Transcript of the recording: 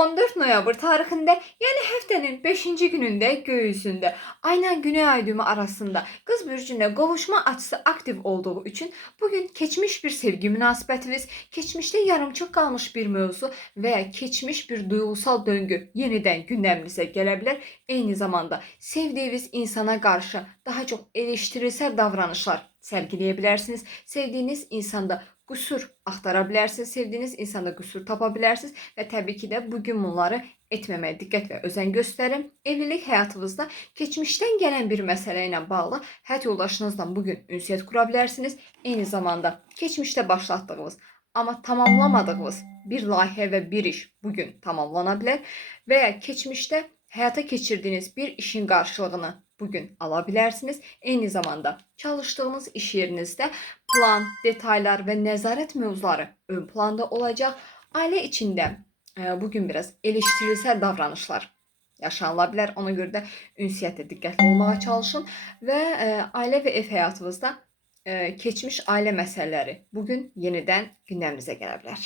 14 noyabr tarixində, yəni həftənin 5-ci günündə göy üzündə ayla güney ay düymü arasında Qız bürcündə qovuşma açısı aktiv olduğu üçün bugün keçmiş bir sevgi münasibətiniz, keçmişdə yarımçıq qalmış bir mövzu və ya keçmiş bir duyğusal döngü yenidən gündəminizə gələ bilər. Eyni zamanda sevdiyiniz insana qarşı daha çox eleştirisel davranışlar sərgiləyə bilərsiniz. Sevdiyiniz insanda qüsur axtara bilərsiniz, sevdiyiniz insanda qüsur tapa bilərsiniz və təbii ki də bugün bunları etməməyə diqqət və özen göstərin. Evlilik həyatınızda keçmişdən gələn bir məsələ ilə bağlı həyat yoldaşınızla bugün ünsiyyət qura bilərsiniz. Eyni zamanda keçmişdə başlatdığınız amma tamamlamadığınız bir layihə və bir iş bugün tamamlana bilər və ya keçmişdə həyata keçirdiyiniz bir işin qarşılığını bugün ala bilərsiniz. Eyni zamanda çalıştığınız iş yerinizdə plan, detaylar və nəzarət mövzuları ön planda olacaq. Ailə içində bugün biraz eleştirisel davranışlar yaşanıla bilər. Ona görə də ünsiyyətə diqqətli olmağa çalışın və ailə və ev həyatınızda keçmiş ailə məsələləri bugün yenidən gündəminizə gələ bilər.